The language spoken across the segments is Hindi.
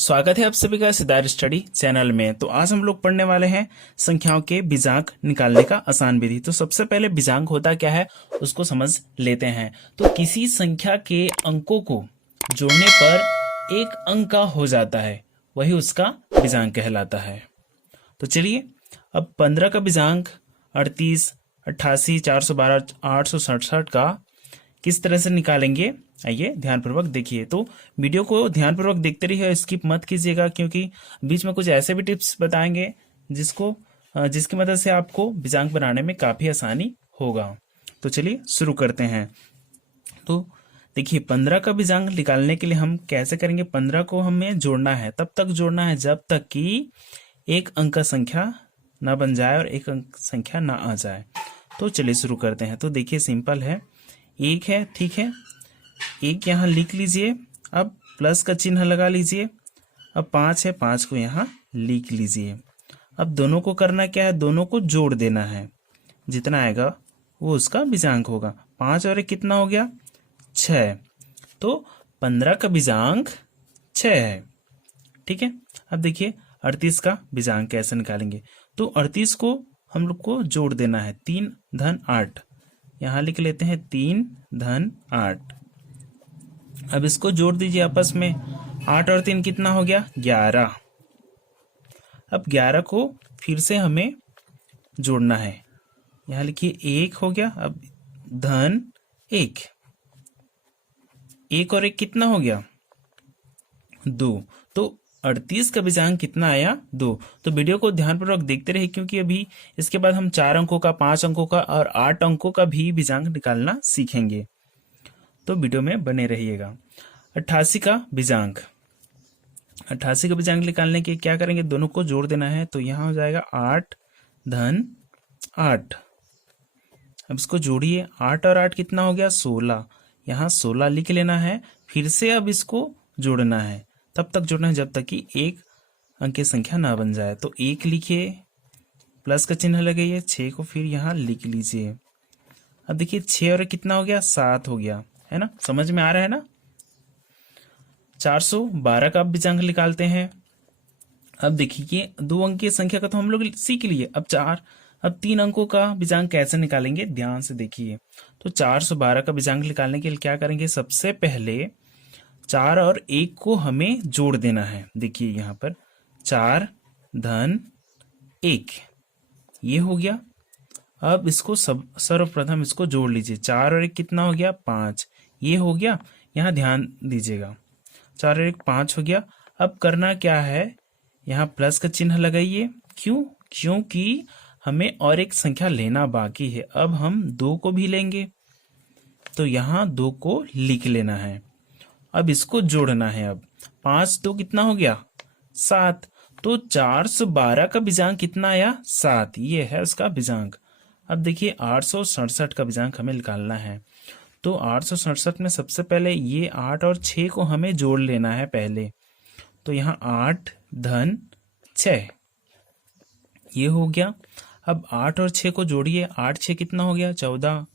स्वागत है आप सभी का सिद्धार्थ स्टडी चैनल में। तो आज हम लोग पढ़ने वाले हैं संख्याओं के बीजांक निकालने का आसान विधि। तो सबसे पहले बीजांक होता क्या है उसको समझ लेते हैं। तो किसी संख्या के अंकों को जोड़ने पर एक अंक का हो जाता है, वही उसका बीजांक कहलाता है। तो चलिए अब 15 का बीजांक 38, 88, 412, 867 का किस तरह से निकालेंगे, आइए ध्यानपूर्वक देखिए। तो वीडियो को ध्यानपूर्वक देखते रहिए, स्किप मत कीजिएगा, क्योंकि बीच में कुछ ऐसे भी टिप्स बताएंगे जिसकी मदद से आपको बीजांक बनाने में काफी आसानी होगा। तो चलिए शुरू करते हैं। तो देखिए 15 का बीजांक निकालने के लिए हम कैसे करेंगे। 15 को हमें जोड़ना है, तब तक जोड़ना है जब तक कि एक अंक का संख्या ना बन जाए और एक अंक संख्या ना आ जाए। तो चलिए शुरू करते हैं। तो देखिए सिंपल है, एक है, ठीक है, एक यहाँ लिख लीजिए। अब प्लस का चिन्ह लगा लीजिए। अब 5 है, 5 को यहाँ लिख लीजिए। अब दोनों को करना क्या है, दोनों को जोड़ देना है। जितना आएगा वो उसका बीजांक होगा। 5 और 1 कितना हो गया, 6। तो 15 का बीजांक 6 है, ठीक है। अब देखिए 38 का बीजांक कैसे निकालेंगे। तो 38 को हम लोग को जोड़ देना है। 3 धन 8, यहाँ लिख लेते हैं 3 धन 8। अब इसको जोड़ दीजिए आपस में। 8 और 3 कितना हो गया, 11। अब 11 को फिर से हमें जोड़ना है। यहाँ लिखिए 1 हो गया। अब धन 1, 1 और 1 कितना हो गया, 2। तो 38 का बीजांक कितना आया, 2। तो वीडियो को ध्यानपूर्वक देखते रहिए, क्योंकि अभी इसके बाद हम 4 अंकों का, 5 अंकों का और 8 अंकों का भी बीजांक निकालना सीखेंगे। तो वीडियो में बने रहिएगा। 88 का बीजांक, 88 का बीजांक निकालने के क्या करेंगे, दोनों को जोड़ देना है। तो यहाँ हो जाएगा 8 धन 8। अब इसको जोड़िए। 8 और 8 कितना हो गया, 16। यहाँ 16 लिख लेना है। फिर से अब इसको जोड़ना है, तब तक जोड़ना है जब तक कि एक अंक की संख्या ना बन जाए। तो 1 लिखिए, प्लस का चिन्ह लगाइए, 6 को फिर यहाँ लिख लीजिए। अब देखिए 6 और 1 कितना हो गया, 7 हो गया, है ना। समझ में आ रहा है ना। 412 का बीजांक निकालते हैं। अब देखिए 2 अंक की संख्या का तो हम लोग सीख लिए। अब 3 अंकों का बीजांक कैसे निकालेंगे, ध्यान से देखिए। तो 412 का बीजांक निकालने के लिए क्या करेंगे, सबसे पहले 4 और 1 को हमें जोड़ देना है। देखिए यहाँ पर 4 धन 1, ये हो गया। अब इसको सर्वप्रथम इसको जोड़ लीजिए। 4 और 1 कितना हो गया, 5, ये हो गया। यहाँ ध्यान दीजिएगा, 4 और 1 5 हो गया। अब करना क्या है, यहाँ प्लस का चिन्ह लगाइए। क्यों, क्योंकि हमें और एक संख्या लेना बाकी है। अब हम 2 को भी लेंगे, तो यहाँ 2 को लिख लेना है। अब इसको जोड़ना है। अब 5 2 कितना हो गया, 7। तो 412 का बीजांक कितना आया, 7, ये है उसका बीजांक। अब देखिए 867 का बीजांक हमें निकालना है। तो 867 में सबसे पहले ये 8 और 6 को हमें जोड़ लेना है पहले। तो यहाँ 8 धन 6, ये हो गया। अब 8 और 6 को जोड़िए। 8 6 कितना हो गया, 14,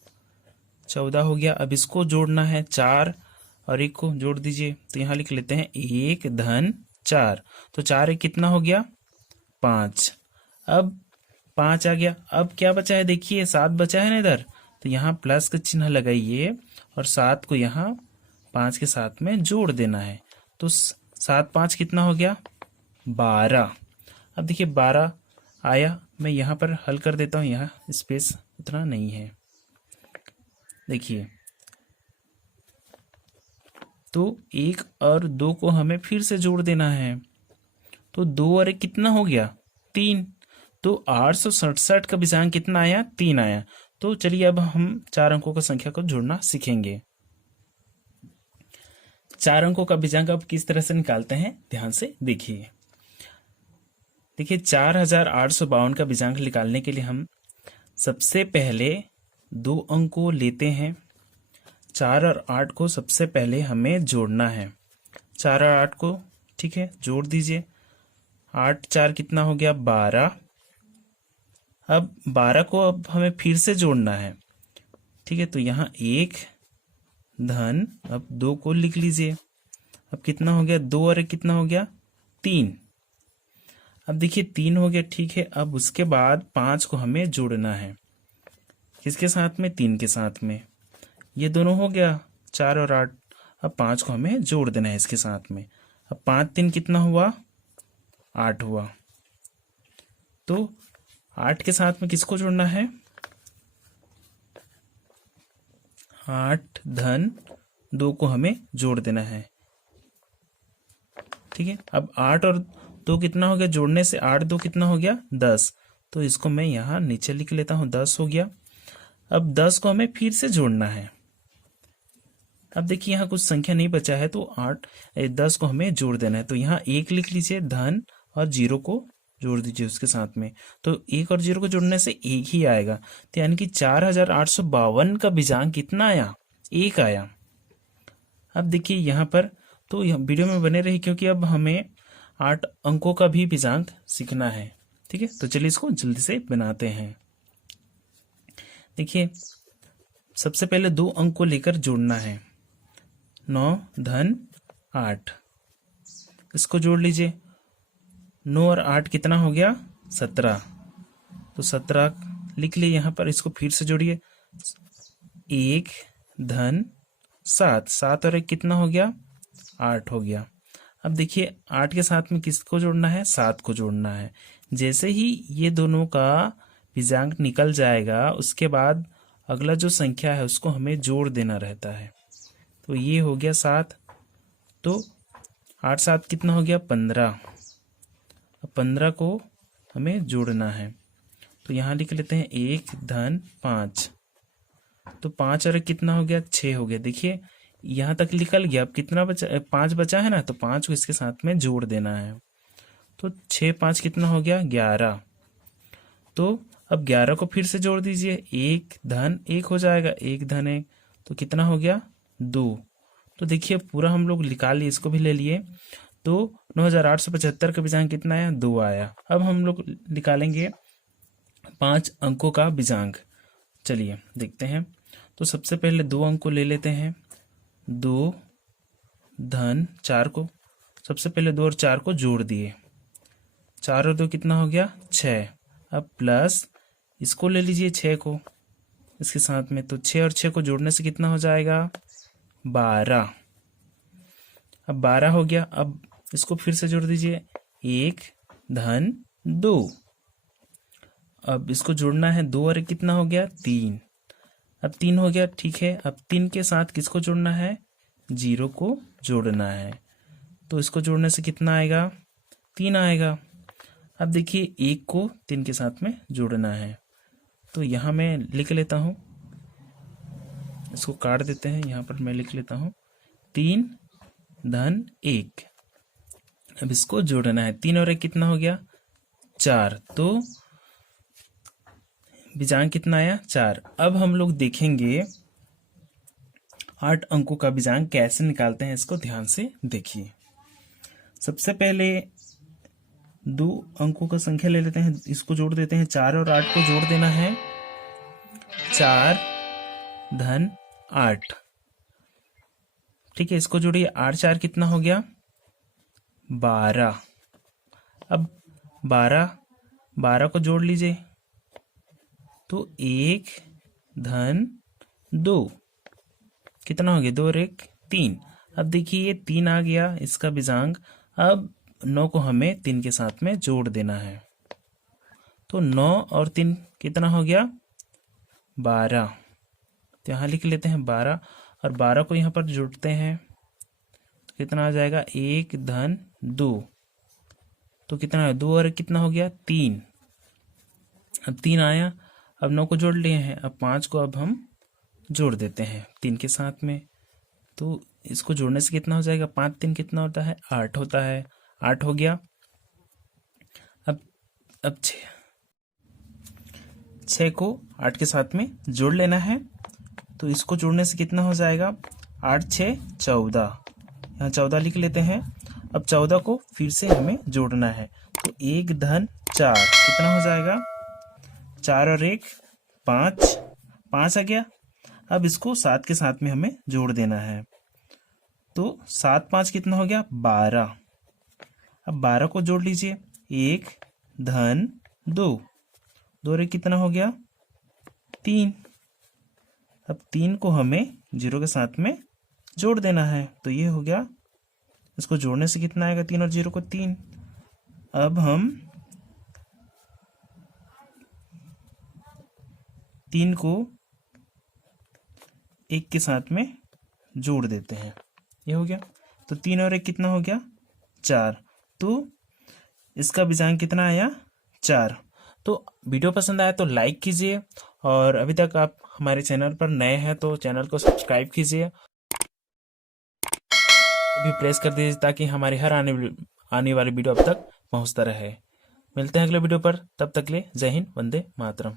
14 हो गया। अब इसको जोड़ना है, 4 और 1 को जोड़ दीजिए। तो यहाँ लिख लेते हैं 1 धन 4। तो 4 1 कितना हो गया, 5। अब 5 आ गया। अब क्या बचा है, देखिए 7 बचा है ना इधर। तो यहाँ प्लस का चिन्ह लगाइए और 7 को यहाँ 5 के साथ में जोड़ देना है। तो 7 5 कितना हो गया, 12। अब देखिए 12 आया। मैं यहाँ पर हल कर देता हूँ, यहाँ स्पेस उतना नहीं है। देखिए तो 1 और 2 को हमें फिर से जोड़ देना है। तो 2 और 1 कितना हो गया, 3। तो 867 का बीजांक कितना आया, 3 आया। तो चलिए अब हम 4 अंकों का संख्या को जोड़ना सीखेंगे। 4 अंकों का बीजांक अब किस तरह से निकालते हैं, ध्यान से देखिए। देखिए 4852 का बीजांक निकालने के लिए हम सबसे पहले 2 अंक को लेते हैं। 4 और 8 को सबसे पहले हमें जोड़ना है। 4 और 8 को, ठीक है, जोड़ दीजिए। 8 4 कितना हो गया, 12। अब 12 को अब हमें फिर से जोड़ना है, ठीक है। तो यहाँ 1 धन, अब 2 को लिख लीजिए। अब कितना हो गया, 2 और 1 कितना हो गया, 3। अब देखिए 3 हो गया, ठीक है। अब उसके बाद 5 को हमें जोड़ना है, किसके साथ में? 3 के साथ में। ये दोनों हो गया 4 और 8। अब 5 को हमें जोड़ देना है इसके साथ में। अब 5 3 कितना हुआ? 8 हुआ। तो 8 के साथ में किसको जोड़ना है? 8 धन 2 को हमें जोड़ देना है, ठीक है। अब 8 और 2 कितना हो गया? जोड़ने से 8 2 कितना हो गया? 10। तो इसको मैं यहाँ नीचे लिख लेता हूँ, 10 हो गया। अब 10 को हमें फिर से जोड़ना है। अब देखिए यहाँ कुछ संख्या नहीं बचा है, तो 10 को हमें जोड़ देना है। तो यहाँ 1 लिख लीजिए, धन और 0 को जोड़ दीजिए उसके साथ में। तो 1 और 0 को जोड़ने से 1 ही आएगा। तो यानी कि 4852 का बीजांक कितना आया? 1 आया। अब देखिए यहाँ पर, तो वीडियो में बने रही, क्योंकि अब हमें 8 अंकों का भी बीजांक सीखना है, ठीक है। तो चलिए इसको जल्दी से बनाते हैं। देखिए सबसे पहले 2 अंक को लेकर जोड़ना है। 9 धन 8, इसको जोड़ लीजिए। 9 और 8 कितना हो गया? 17। तो 17 लिख लिए यहाँ पर, इसको फिर से जोड़िए। 1 धन 7, 7 और 1 कितना हो गया? 8 हो गया। अब देखिए 8 के साथ में किसको जोड़ना है? 7 को जोड़ना है। जैसे ही ये दोनों का बीजांक निकल जाएगा, उसके बाद अगला जो संख्या है उसको हमें जोड़ देना रहता है। तो ये हो गया 7। तो 8 7 कितना हो गया? 15। अब 15 को हमें जोड़ना है। तो यहाँ लिख लेते हैं 1 धन 5। तो 5 और 1 कितना हो गया? 6 हो गया। देखिए यहाँ तक निकल गया। अब कितना बचा? 5 बचा है ना, तो 5 को इसके साथ में जोड़ देना है। तो 6 5 कितना हो गया? 11। तो अब 11 को फिर से जोड़ दीजिए। 1 धन 1 हो जाएगा, 1 धन 1, तो कितना हो गया? 2। तो देखिए पूरा हम लोग निकाल लिए, इसको भी ले लिए। तो 9875 का बीजांक कितना आया? 2 आया। अब हम लोग निकालेंगे 5 अंकों का बीजांक। चलिए देखते हैं। तो सबसे पहले 2 अंक को ले लेते हैं। 2 धन 4 को, सबसे पहले 2 और 4 को जोड़ दिए। 4 और 2 कितना हो गया? 6। अब प्लस इसको ले लीजिए 6 को इसके साथ में। तो 6 और 6 को जोड़ने से कितना हो जाएगा? 12। अब 12 हो गया। अब इसको फिर से जोड़ दीजिए। 1 धन 2। अब इसको जोड़ना है। 2 और 1 कितना हो गया? 3। अब 3 हो गया, ठीक है। अब 3 के साथ किसको जोड़ना है? 0 को जोड़ना है। तो इसको जोड़ने से कितना आएगा? 3 आएगा। अब देखिए 1 को 3 के साथ में जोड़ना है। तो यहाँ मैं लिख लेता हूँ, इसको काट देते हैं। यहाँ पर मैं लिख लेता हूँ 3 धन 1। अब इसको जोड़ना है। 3 और 1 कितना हो गया? 4। तो बीजांक कितना आया? 4। अब हम लोग देखेंगे 8 अंकों का बीजांक कैसे निकालते हैं, इसको ध्यान से देखिए। सबसे पहले 2 अंकों का संख्या ले लेते हैं, इसको जोड़ देते हैं। 4 और 8 को जोड़ देना है। 4 धन 8, ठीक है। इसको जोड़िए। 8 4 कितना हो गया? 12। अब 12 को जोड़ लीजिए। तो 1 धन 2 कितना हो गया? 2 और 1 3। अब देखिए ये 3 आ गया इसका बीजांक। अब 9 को हमें 3 के साथ में जोड़ देना है। तो 9 और 3 कितना हो गया? 12। तो यहाँ लिख लेते हैं 12, और 12 को यहाँ पर जोड़ते हैं तो कितना आ जाएगा? 1 धन 2। तो कितना है? 2 और 1 कितना हो गया? 3। अब 3 आया। अब 9 को जोड़ लिए हैं। अब 5 को अब हम जोड़ देते हैं 3 के साथ में। तो इसको जोड़ने से कितना हो जाएगा? 5 3 कितना होता है? 8 होता है। 8 हो गया। अब 6 को 8 के साथ में जोड़ लेना है। तो इसको जोड़ने से कितना हो जाएगा? 8 6 14। यहाँ 14 लिख लेते हैं। अब 14 को फिर से हमें जोड़ना है। तो 1 धन 4 कितना हो जाएगा? 4 और 1 5, 5 आ गया। अब इसको 7 के साथ में हमें जोड़ देना है। तो 7 5 कितना हो गया? 12। अब 12 को जोड़ लीजिए, 1 धन 2, 2 रे कितना हो गया 3। अब 3 को हमें 0 के साथ में जोड़ देना है, तो ये हो गया, इसको जोड़ने से कितना आएगा 3 और 0 को 3। अब हम 3 को 1 के साथ में जोड़ देते हैं, ये हो गया। तो 3 और 1 कितना हो गया 4, तो इसका विजांक कितना आया 4। तो वीडियो पसंद आया तो लाइक कीजिए, और अभी तक आप हमारे चैनल पर नए हैं तो चैनल को सब्सक्राइब कीजिए, भी प्रेस कर दीजिए ताकि हमारी हर आने वाली वीडियो अब तक पहुंचता रहे। मिलते हैं अगले वीडियो पर, तब तक के लिए जय हिंद, वंदे मातरम।